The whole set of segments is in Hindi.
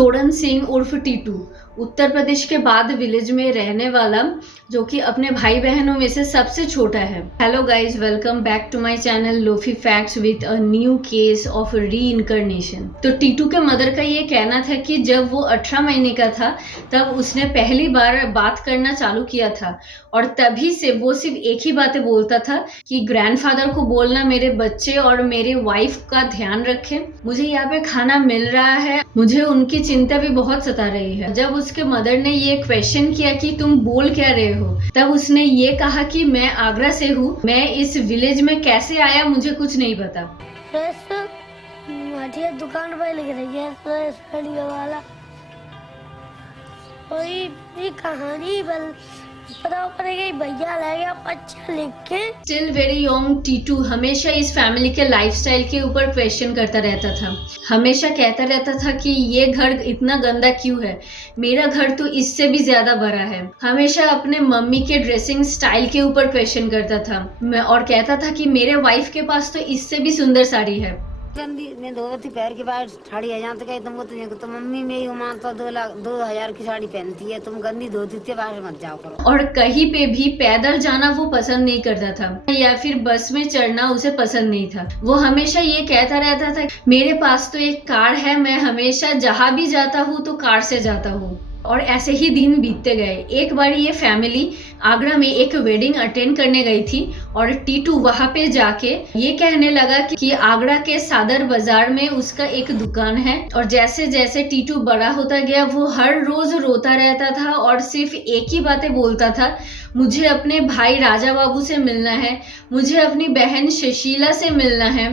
तोड़न सिंह उर्फ टीटू उत्तर प्रदेश के बाद विलेज में रहने वाला, जो कि अपने भाई बहनों में से सबसे छोटा है। Hello guys, welcome back to my channel lofi facts with a new case of reincarnation. तो टीटू के मदर का ये कहना था कि जब वो 18 महीने का था तब उसने पहली बार बात करना चालू किया था और तभी से वो सिर्फ एक ही बातें बोलता था कि ग्रैंडफादर को बोलना मेरे बच्चे और मेरे वाइफ का ध्यान रखे, मुझे यहाँ पे खाना मिल रहा है, मुझे उनकी चिंता भी बहुत सता रही है। जब उसके मदर ने ये क्वेश्चन किया कि तुम बोल क्या रहे हो, तब उसने ये कहा कि मैं आगरा से हूँ, मैं इस विलेज में कैसे आया मुझे कुछ नहीं पता। दुकान पर लिख रही है वाला कोई कहानी पता पड़ेगा भैया लाएगा अच्छा लिख के। स्टिल वेरी यंग टीटू हमेशा इस फैमिली के लाइफस्टाइल के ऊपर क्वेश्चन करता रहता था। हमेशा कहता रहता था कि ये घर इतना गंदा क्यों है, मेरा घर तो इससे भी ज्यादा बड़ा है। हमेशा अपने मम्मी के ड्रेसिंग स्टाइल के ऊपर क्वेश्चन करता था और कहता था कि मेरे वाइफ के पास तो इससे भी सुंदर साड़ी है। गंदी मैं धोती पैर के बाद साड़ी हजार तो कही तुमको तो मम्मी मेरी उम्र तो 2,000 की साड़ी पहनती है, तुम गंदी धोती के बाहर मत जाओ करो। और कहीं पे भी पैदल जाना वो पसंद नहीं करता था या फिर बस में चढ़ना उसे पसंद नहीं था। वो हमेशा ये कहता रहता था मेरे पास तो एक कार है, मैं हमेशा जहाँ भी जाता हूँ तो कार से जाता हूँ। और ऐसे ही दिन बीतते गए। एक बार ये फैमिली आगरा में एक वेडिंग अटेंड करने गई थी और टीटू वहां पे जाके ये कहने लगा कि आगरा के सदर बाजार में उसका एक दुकान है। और जैसे जैसे टीटू बड़ा होता गया वो हर रोज रोता रहता था और सिर्फ एक ही बातें बोलता था, मुझे अपने भाई राजा बाबू से मिलना है, मुझे अपनी बहन सुशीला से मिलना है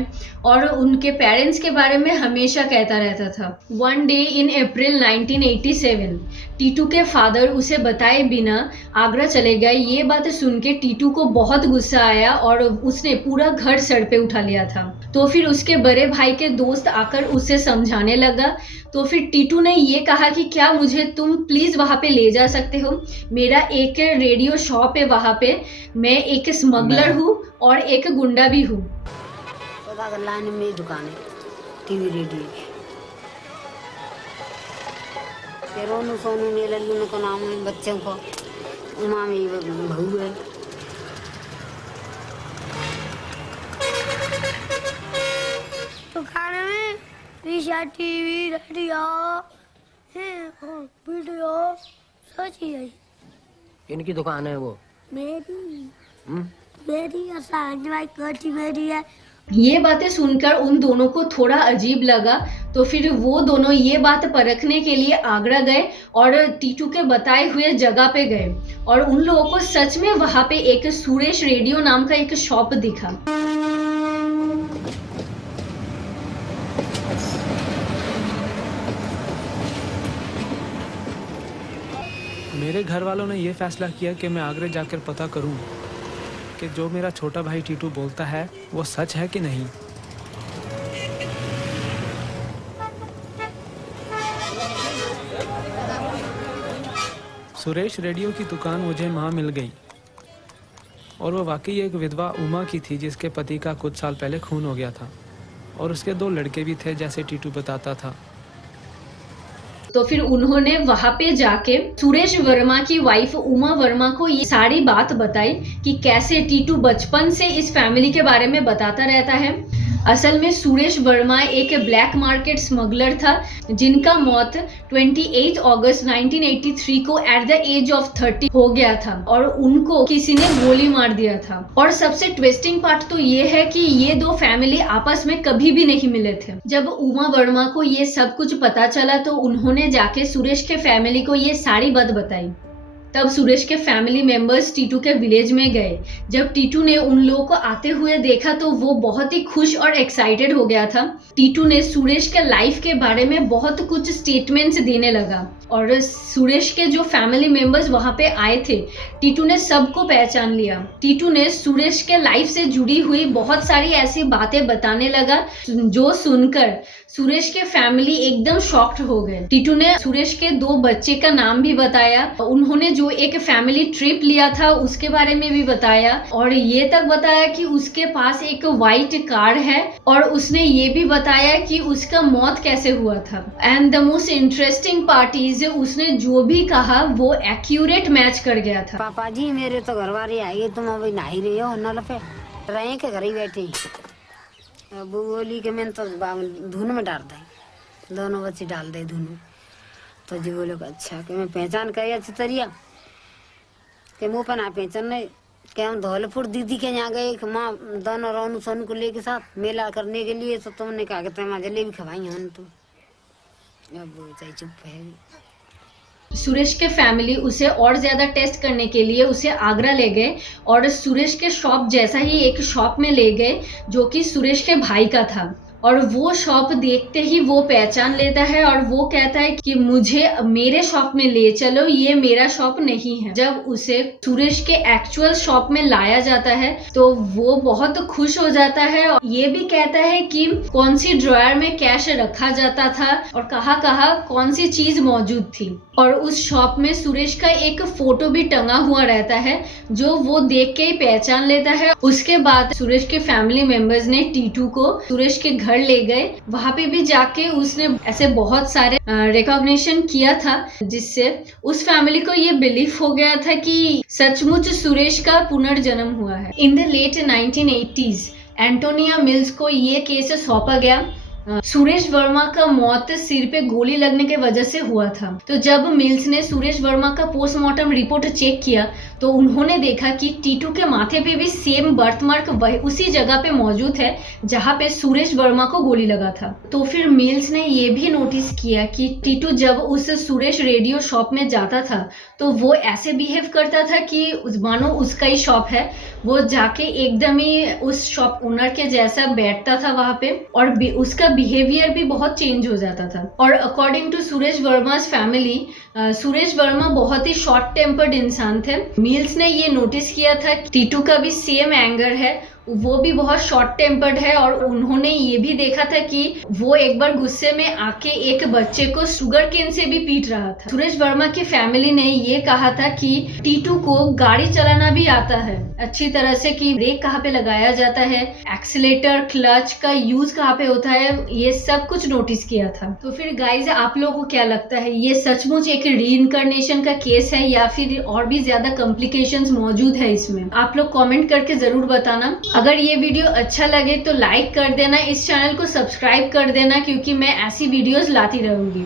और उनके पेरेंट्स के बारे में हमेशा कहता रहता था। वन डे इन अप्रैल 1987 टीटू के फादर उसे बताए बिना आगरा चले गए। ये बात सुन के टीटू को बहुत गुस्सा आया और उसने पूरा घर सर पे उठा लिया था। तो फिर उसके बड़े भाई के दोस्त आकर उसे समझाने लगा। तो फिर टीटू ने ये कहा कि क्या मुझे तुम प्लीज वहां पे ले जा सकते हो, मेरा एक रेडियो शॉप है वहां पे, मैं एक स्मगलर हूँ और एक गुंडा भी हूँ। लाइन में दुकान है टीवी रेडियो की। रोनू सोनू ने लल्लू को नाम है, बच्चों को उमा में बहू है। दुकान में टीवी रेडियो वीडियो सब चीज है। इनकी दुकान है वो मेरी मेरी है। ये बातें सुनकर उन दोनों को थोड़ा अजीब लगा। तो फिर वो दोनों ये बात परखने के लिए आगरा गए और टीटू के बताए हुए जगह पे गए और उन लोगों को सच में वहां पे एक सुरेश रेडियो नाम का एक शॉप दिखा। मेरे घर वालों ने ये फैसला किया कि मैं आगरा जाकर पता करूं कि जो मेरा छोटा भाई टीटू बोलता है वो सच है कि नहीं। सुरेश रेडियो की दुकान मुझे वहाँ मिल गई और वो वाकई एक विधवा उमा की थी जिसके पति का कुछ साल पहले खून हो गया था और उसके 2 लड़के भी थे जैसे टीटू बताता था। तो फिर उन्होंने वहां पे जाके सुरेश वर्मा की वाइफ उमा वर्मा को ये सारी बात बताई कि कैसे टीटू बचपन से इस फैमिली के बारे में बताता रहता है। असल में सुरेश वर्मा एक ब्लैक मार्केट स्मगलर था जिनका मौत 28 अगस्त 1983 को एट द एज ऑफ 30 हो गया था और उनको किसी ने गोली मार दिया था। और सबसे ट्विस्टिंग पार्ट तो ये है कि ये दो फैमिली आपस में कभी भी नहीं मिले थे। जब उमा वर्मा को ये सब कुछ पता चला तो उन्होंने जाके सुरेश के फैमिली को ये सारी बात बताई। तब सुरेश के फैमिली मेंबर्स टीटू के विलेज में गए। जब टीटू ने उन लोगों को आते हुए देखा तो वो बहुत ही खुश और एक्साइटेड हो गया था। टीटू ने सुरेश के लाइफ के बारे में बहुत कुछ स्टेटमेंट्स देने लगा और सुरेश के जो फैमिली मेंबर्स वहां पे आए थे टीटू ने सबको पहचान लिया। टीटू ने सुरेश के लाइफ से जुड़ी हुई बहुत सारी ऐसी बातें बताने लगा जो सुनकर सुरेश के फैमिली एकदम शॉक्ड हो गए। टीटू ने सुरेश के 2 बच्चे का नाम भी बताया। उन्होंने जो जो एक फैमिली ट्रिप लिया था उसके बारे में भी बताया, और ये तक बताया कि उसके पास एक वाइट कार है, और उसने ये भी बताया कि उसका मौत कैसे हुआ था। And the most interesting part is उसने जो भी कहा वो एक्यूरेट मैच कर गया था। पापा जी मेरे तो घर वाले आए, तुम अभी नहा रहे हो नल पे रहे के घर ही बैठे। अब वो बोली कि मैं तो धुन में डाल दे, दोनों बच्चे डाल दे धुन में। तो जी बोले अच्छा कि मैं पहचान कर अच्छी तरिया के मुँह पर ना पहचान नहीं कि हम धौलपुर दीदी के यहाँ गए माँ दोनों रोनू सोनू को लेके साथ मेला करने के लिए। तो तुमने कहा कि तुम जलेबी खवाई हन तो अब वो चाहे चुप है। सुरेश के फैमिली उसे और ज्यादा टेस्ट करने के लिए उसे आगरा ले गए, और सुरेश के शॉप जैसा ही एक शॉप में ले गए जो कि सुरेश के भाई का था। और वो शॉप देखते ही वो पहचान लेता है और वो कहता है कि मुझे मेरे शॉप में ले चलो, ये मेरा शॉप नहीं है। जब उसे सुरेश के एक्चुअल शॉप में लाया जाता है तो वो बहुत खुश हो जाता है, और ये भी कहता है कि कौन सी ड्रॉयर में कैश रखा जाता था और कहाँ कहाँ कौन सी चीज मौजूद थी। और उस शॉप में सुरेश का एक फोटो भी टंगा हुआ रहता है जो वो देख के ही पहचान लेता है। उसके बाद सुरेश के फैमिली मेंबर्स ने टीटू को सुरेश के घर ले गए। वहां पे भी जाके उसने ऐसे बहुत सारे रिकॉग्निशन किया था जिससे उस फैमिली को ये बिलीफ हो गया था कि सचमुच सुरेश का पुनर्जन्म हुआ है। In the late 1980s Antonia Mills को ये केस सौंपा गया। सुरेश वर्मा का मौत सिर पे गोली लगने के वजह से हुआ था। तो जब मिल्स ने सुरेश वर्मा का पोस्टमार्टम रिपोर्ट चेक किया तो उन्होंने देखा कि टीटू के माथे पे भी सेम बर्थ मार्क वही उसी जगह पे मौजूद है जहाँ पे सुरेश वर्मा को गोली लगा था। तो फिर मिल्स ने ये भी नोटिस किया कि टीटू जब उस सुरेश रेडियो शॉप में जाता था तो वो ऐसे बिहेव करता था कि मानो उसका ही शॉप है। वो जाके एकदम ही उस शॉप ओनर के जैसा बैठता था वहां पे, और उसका बिहेवियर भी बहुत चेंज हो जाता था। और according to Suresh Verma family, Suresh Verma बहुत ही शॉर्ट टेम्पर्ड इंसान थे। मिल्स ने ये नोटिस किया था टीटू का भी सेम एंगर है, वो भी बहुत शॉर्ट टेम्पर्ड है, और उन्होंने ये भी देखा था कि वो एक बार गुस्से में आके एक बच्चे को शुगर केन से भी पीट रहा था। सुरेश वर्मा की फैमिली ने ये कहा था कि टीटू को गाड़ी चलाना भी आता है अच्छी तरह से, कि ब्रेक कहाँ पे लगाया जाता है, एक्सीलेटर क्लच का यूज कहाँ पे होता है, ये सब कुछ नोटिस किया था। तो फिर गाइज आप लोगों को क्या लगता है, ये सचमुच एक रीइंकार्नेशन का केस है या फिर और भी ज्यादा कॉम्प्लिकेशंस मौजूद है इसमें? आप लोग कमेंट करके जरूर बताना। अगर ये वीडियो अच्छा लगे तो लाइक कर देना, इस चैनल को सब्सक्राइब कर देना क्योंकि मैं ऐसी वीडियोस लाती रहूंगी।